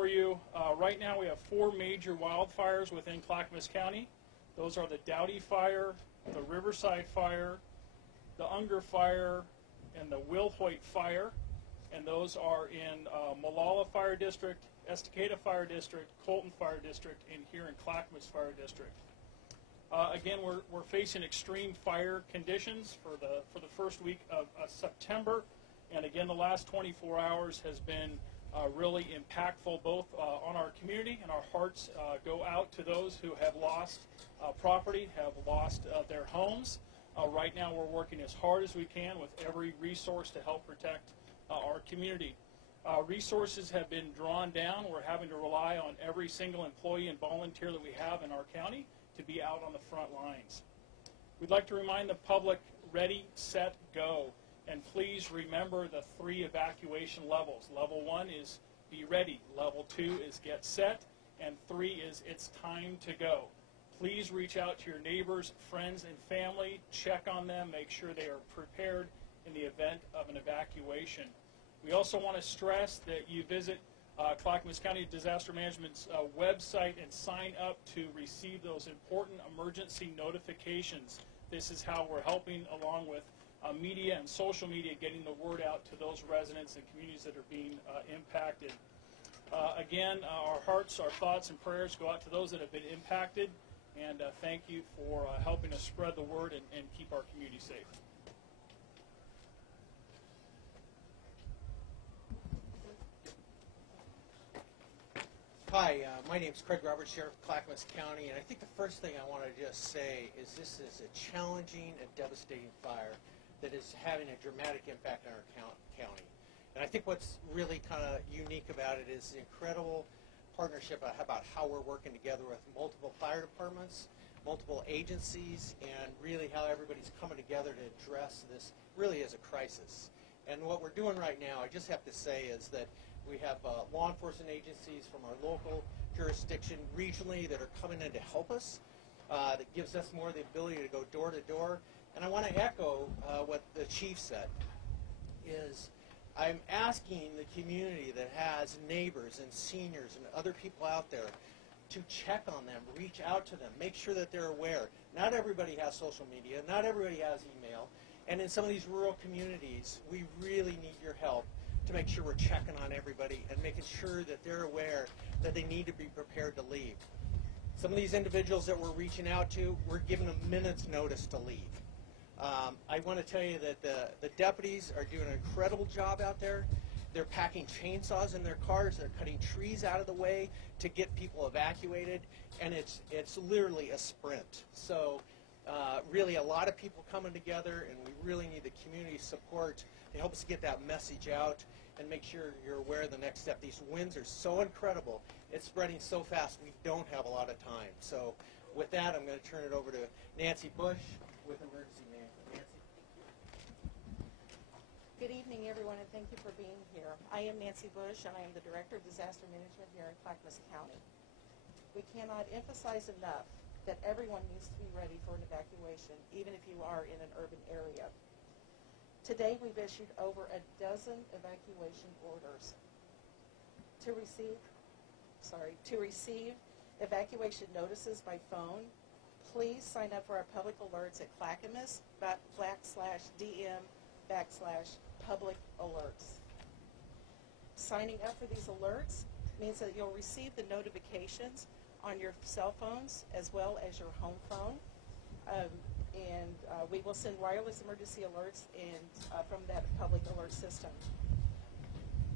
for you. Right now we have 4 major wildfires within Clackamas County. Those are the Dowdy Fire, the Riverside Fire, the Unger Fire, and the Wilhoit Fire. And those are in Molalla Fire District, Estacada Fire District, Colton Fire District, and here in Clackamas Fire District. Again, we're facing extreme fire conditions for the first week of September, and again, the last 24 hours has been really impactful, both on our community, and our hearts go out to those who have lost property, have lost their homes. Right now, we're working as hard as we can with every resource to help protect our community. Resources have been drawn down. We're having to rely on every single employee and volunteer that we have in our county to be out on the front lines. We'd like to remind the public, ready, set, go. And please remember the 3 evacuation levels. Level 1 is be ready. Level 2 is get set. And 3 is it's time to go. Please reach out to your neighbors, friends, and family. Check on them. Make sure they are prepared in the event of an evacuation. We also want to stress that you visit Clackamas County Disaster Management's website and sign up to receive those important emergency notifications. This is how we're helping, along with media and social media, getting the word out to those residents and communities that are being impacted. Again, our hearts, our thoughts, and prayers go out to those that have been impacted, and thank you for helping us spread the word and keep our community safe. Hi, my name is Craig Roberts, Sheriff of Clackamas County, and I think the first thing I want to just say is this is a challenging and devastating fire that is having a dramatic impact on our county. And I think what's really kind of unique about it is the incredible partnership about how we're working together with multiple fire departments, multiple agencies, and really how everybody's coming together to address this really as a crisis. And what we're doing right now, I just have to say, is that we have law enforcement agencies from our local jurisdiction regionally that are coming in to help us. That gives us more the ability to go door to door. And I want to echo what the chief said, is I'm asking the community that has neighbors and seniors and other people out there to check on them, reach out to them, make sure that they're aware. Not everybody has social media, not everybody has email, and in some of these rural communities, we really need your help to make sure we're checking on everybody and making sure that they're aware that they need to be prepared to leave. Some of these individuals that we're reaching out to, we're giving them minutes notice to leave. I want to tell you that the deputies are doing an incredible job out there. They're packing chainsaws in their cars. They're cutting trees out of the way to get people evacuated, and it's literally a sprint. So really a lot of people coming together, and we really need the community support to help us get that message out and make sure you're aware of the next step. These winds are so incredible. It's spreading so fast. We don't have a lot of time. So with that, I'm going to turn it over to Nancy Bush with Emergency Management. Nancy. Good evening, everyone, and thank you for being here. I am Nancy Bush, and I am the Director of Disaster Management here in Clackamas County. We cannot emphasize enough that everyone needs to be ready for an evacuation, even if you are in an urban area. Today, we've issued over a dozen evacuation orders. To receive evacuation notices by phone, please sign up for our public alerts at clackamas.dm/public alerts. Signing up for these alerts means that you'll receive the notifications on your cell phones as well as your home phone. We will send wireless emergency alerts from that public alert system.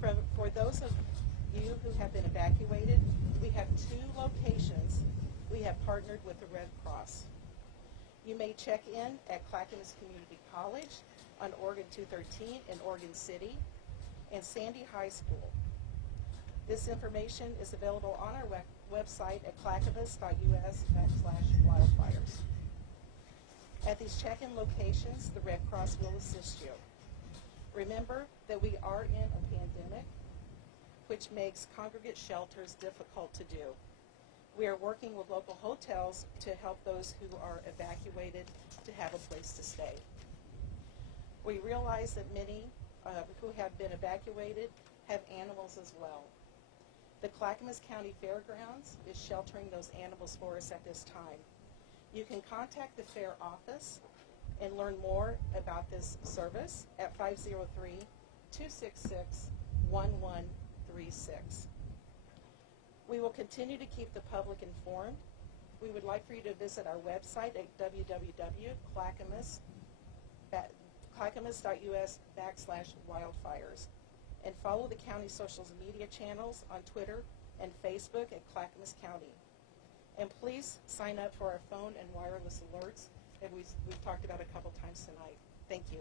For those of you who have been evacuated, we have 2 locations we have partnered with the Red Cross. You may check in at Clackamas Community College on Oregon 213 in Oregon City and Sandy High School. This information is available on our website at clackamas.us/wildfires. At these check-in locations, the Red Cross will assist you. Remember that we are in a pandemic, which makes congregate shelters difficult to do. We are working with local hotels to help those who are evacuated to have a place to stay. We realize that many who have been evacuated have animals as well. The Clackamas County Fairgrounds is sheltering those animals for us at this time. You can contact the fair office and learn more about this service at 503-266-1136. We will continue to keep the public informed. We would like for you to visit our website at www.clackamas.us/wildfires and follow the county social media channels on Twitter and Facebook at Clackamas County. And please sign up for our phone and wireless alerts that we've talked about a couple times tonight. Thank you.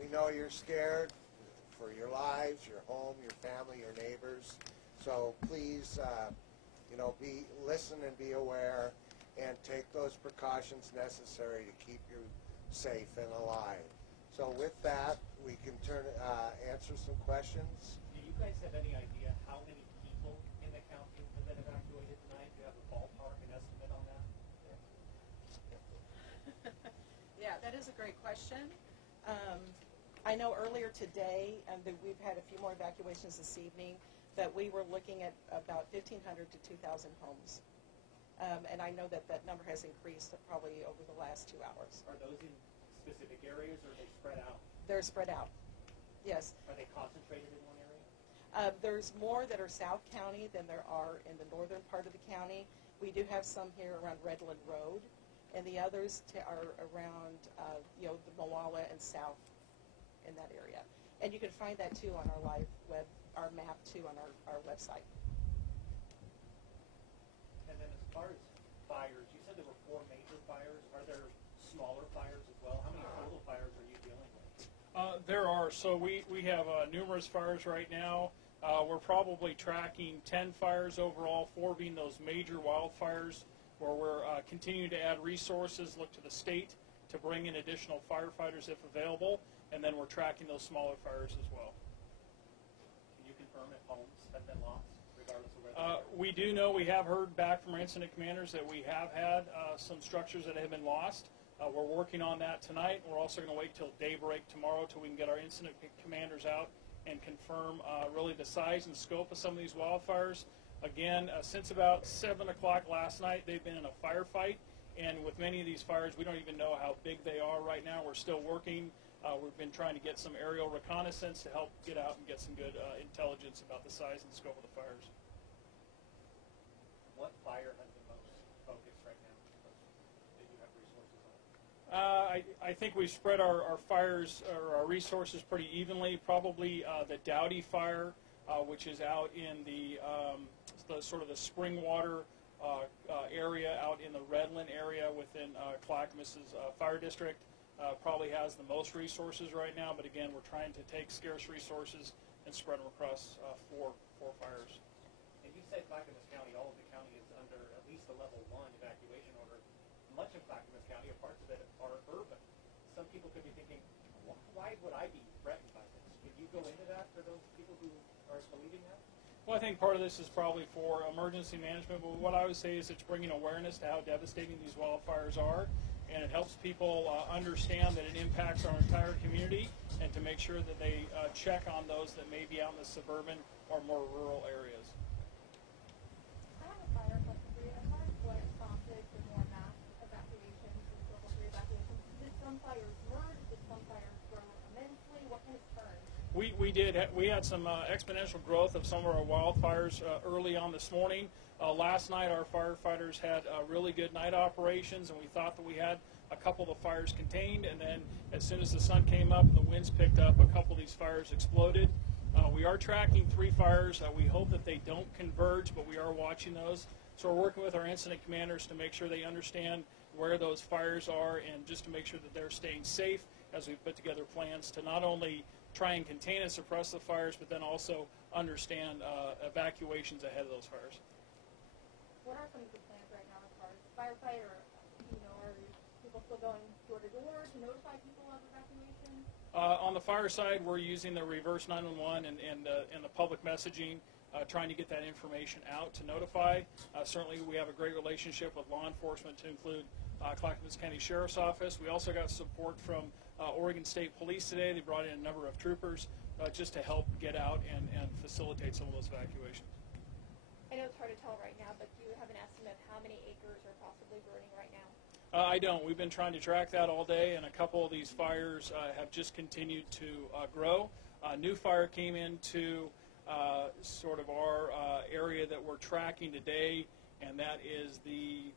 We know you're scared for your lives, your home, your family, your neighbors. So please, listen and be aware, and take those precautions necessary to keep you safe and alive. So with that, we can answer some questions. Do you guys have any idea how many people in the county have been evacuated tonight? Do you have a ballpark, an estimate on that? Yeah, that is a great question. I know earlier today that we've had a few more evacuations this evening, that we were looking at about 1,500 to 2,000 homes. And I know that that number has increased probably over the last 2 hours. Are those in specific areas, or are they spread out? They're spread out, yes. Are they concentrated in one area? There's more that are South County than there are in the northern part of the county. We do have some here around Redland Road, and the others are around the Moala and south in that area. And you can find that too on our our map too on our website. And then as far as fires, you said there were 4 major fires. Are there smaller fires as well? How many total fires are you dealing with? There are. So we have numerous fires right now. We're probably tracking 10 fires overall, 4 being those major wildfires, where we're continuing to add resources, look to the state to bring in additional firefighters if available, and then we're tracking those smaller fires as well. Can you confirm if homes have been lost, regardless of where they are? We do know, we have heard back from our incident commanders that we have had some structures that have been lost. We're working on that tonight. We're also going to wait till daybreak tomorrow till we can get our incident commanders out and confirm really the size and scope of some of these wildfires. Again, since about 7 o'clock last night, they've been in a firefight, and with many of these fires, we don't even know how big they are right now. We're still working. We've been trying to get some aerial reconnaissance to help get out and get some good intelligence about the size and scope of the fires. What fire has the most focus right now that you have resources on? I think we've spread our fires, or our resources pretty evenly. Probably the Dowdy fire, which is out in the sort of the Springwater area, out in the Redland area within Clackamas's fire district. Probably has the most resources right now, but again, we're trying to take scarce resources and spread them across four fires. And you said Clackamas County, all of the county is under at least a level 1 evacuation order. Much of Clackamas County, or parts of it, are urban. Some people could be thinking, why would I be threatened by this? Could you go into that for those people who are believing that? Well, I think part of this is probably for emergency management, but what I would say is it's bringing awareness to how devastating these wildfires are, and it helps people understand that it impacts our entire community, and to make sure that they check on those that may be out in the suburban or more rural areas. I have a fire question for you. As far as what prompted the more mass evacuations and level 3 evacuations, did some fires merge? Did some fires grow immensely? What kind of turned? We had some exponential growth of some of our wildfires early on this morning. Last night our firefighters had really good night operations, and we thought that we had a couple of the fires contained, and then as soon as the sun came up and the winds picked up, a couple of these fires exploded. We are tracking 3 fires. We hope that they don't converge, but we are watching those. So we're working with our incident commanders to make sure they understand where those fires are, and just to make sure that they're staying safe as we put together plans to not only try and contain and suppress the fires, but then also understand evacuations ahead of those fires. What are some of the plans right now as far as firefighter? Are people still going door to door to notify people of evacuation? On the fire side, we're using the reverse 911 and the public messaging, trying to get that information out to notify. Certainly, we have a great relationship with law enforcement, to include Clackamas County Sheriff's Office. We also got support from Oregon State Police today. They brought in a number of troopers just to help get out and facilitate some of those evacuations. I know it's hard to tell right now, but do you have an estimate of how many acres are possibly burning right now? I don't. We've been trying to track that all day, and a couple of these fires have just continued to grow. A new fire came into sort of our area that we're tracking today, and that is the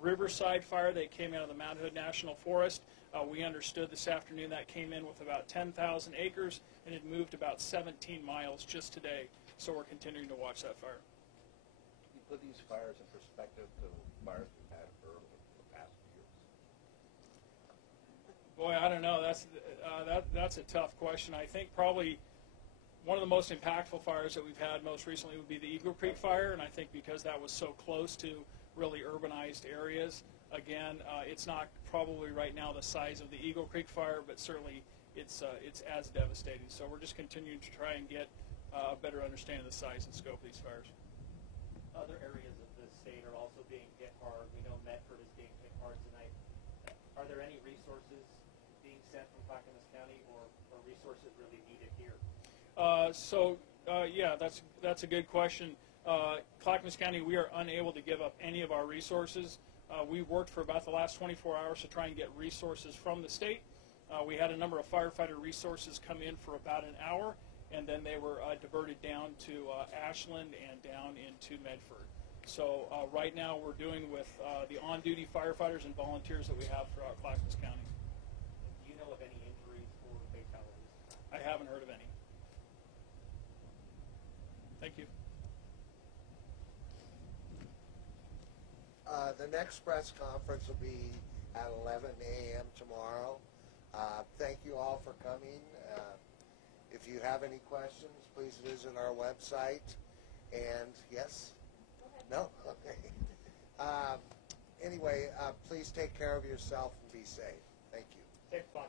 Riverside fire that came out of the Mount Hood National Forest. We understood this afternoon that came in with about 10,000 acres, and it moved about 17 miles just today. So we're continuing to watch that fire. You put these fires in perspective to fires we've had earlier in the past years. Boy, I don't know. That's a tough question. I think probably one of the most impactful fires that we've had most recently would be the Eagle Creek fire, and I think because that was so close to really urbanized areas, again, it's not probably right now the size of the Eagle Creek fire, but certainly it's as devastating. So we're just continuing to try and get a better understanding of the size and scope of these fires. Other areas of the state are also being hit hard. We know Medford is being hit hard tonight. Are there any resources being sent from Clackamas County, or are resources really needed here? Yeah, that's a good question. Clackamas County, we are unable to give up any of our resources. We worked for about the last 24 hours to try and get resources from the state. We had a number of firefighter resources come in for about an hour, and then they were diverted down to Ashland and down into Medford. So right now we're doing with the on-duty firefighters and volunteers that we have throughout Clackamas County. Do you know of any injuries or fatalities? I haven't heard of any. Thank you. The next press conference will be at 11 a.m. tomorrow. Thank you all for coming. If you have any questions, please visit our website. And yes? No? Okay. Anyway, please take care of yourself and be safe. Thank you. Thanks, Bob.